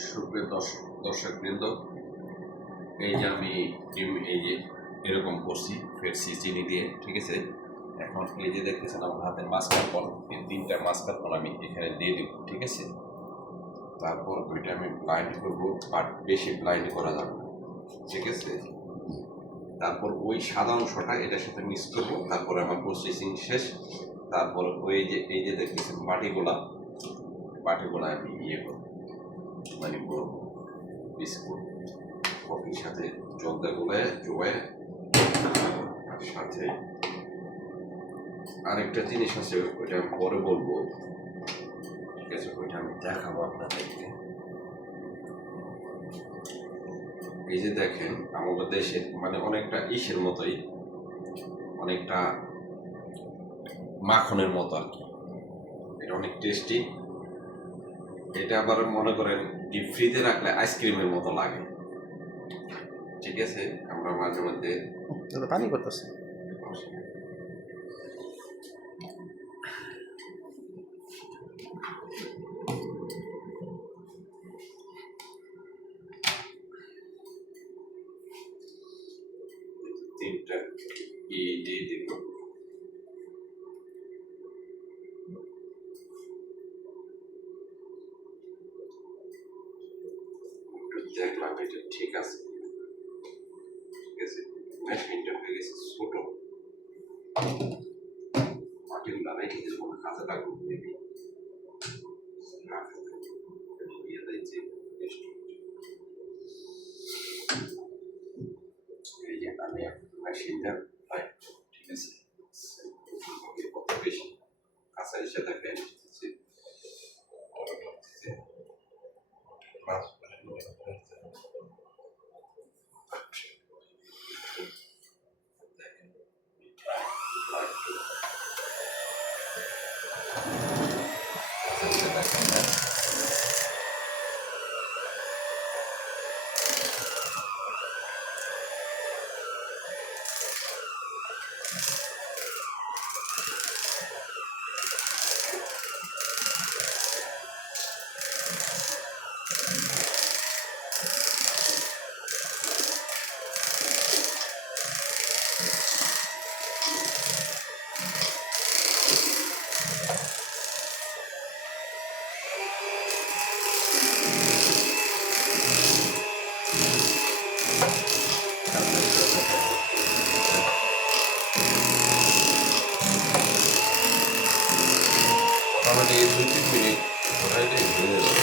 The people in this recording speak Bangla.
সুপ্রিয় দর্শকবৃন্দ, এই যে আমি ডিম এই যে এরকম করছি ফেটছি চিনি দিয়ে, ঠিক আছে। এখন এই যে দেখতেছেন আমার হাতের মাস্কারপন, এই 3টা মাস্কারপন আমি এখানে দিয়ে দিব, ঠিক আছে। তারপর ওইটা আমি ব্লাইন্ড করবো, বাট বেশি ব্লাইন্ড করা যাবে না, ঠিক আছে। তারপর ওই সাদা অংশটা এটার সাথে মিক্স করবো, তারপরে আমার প্রসেসিং শেষ। তারপর ওই যে এই যে দেখতেছেন বাটিগুলা আমি ইয়ে করবো, মানে করবো বিস্কুট কফির সাথে জলদা গুলায় চোবায়। আর সাথে আরেকটা জিনিস আছে, ওইটা আমি পরে বলবো, ঠিক আছে। ওইটা আমি দেখাবো আপনাদেরকে। এই যে দেখেন আমাদের দেশের মানে অনেকটা ইসের মতোই, অনেকটা মাখনের মতো আর কি। এটা অনেক টেস্টি। এটা আবার মনে করেন ডিপ ফ্রিজে রাখলে আইসক্রিমের মতো লাগে, ঠিক আছে। আমরা মাঝে মধ্যে পানি করতেছে। তিনটা দিয়ে দিব। দেখলাম এটা ঠিক আছে, ঠিক আছে। মেশিনটা হয়ে গেছে ছোট, মাটিগুলো রেখে দেবো না, কাজে লাগবে মেবি। এই যে আমি মেশিনটা পাই, ঠিক আছে। কত বেশি কাঁচা এসে থাকে, মোটামুটি 2-3 মিনিট ওটাইলে হয়ে যাবে।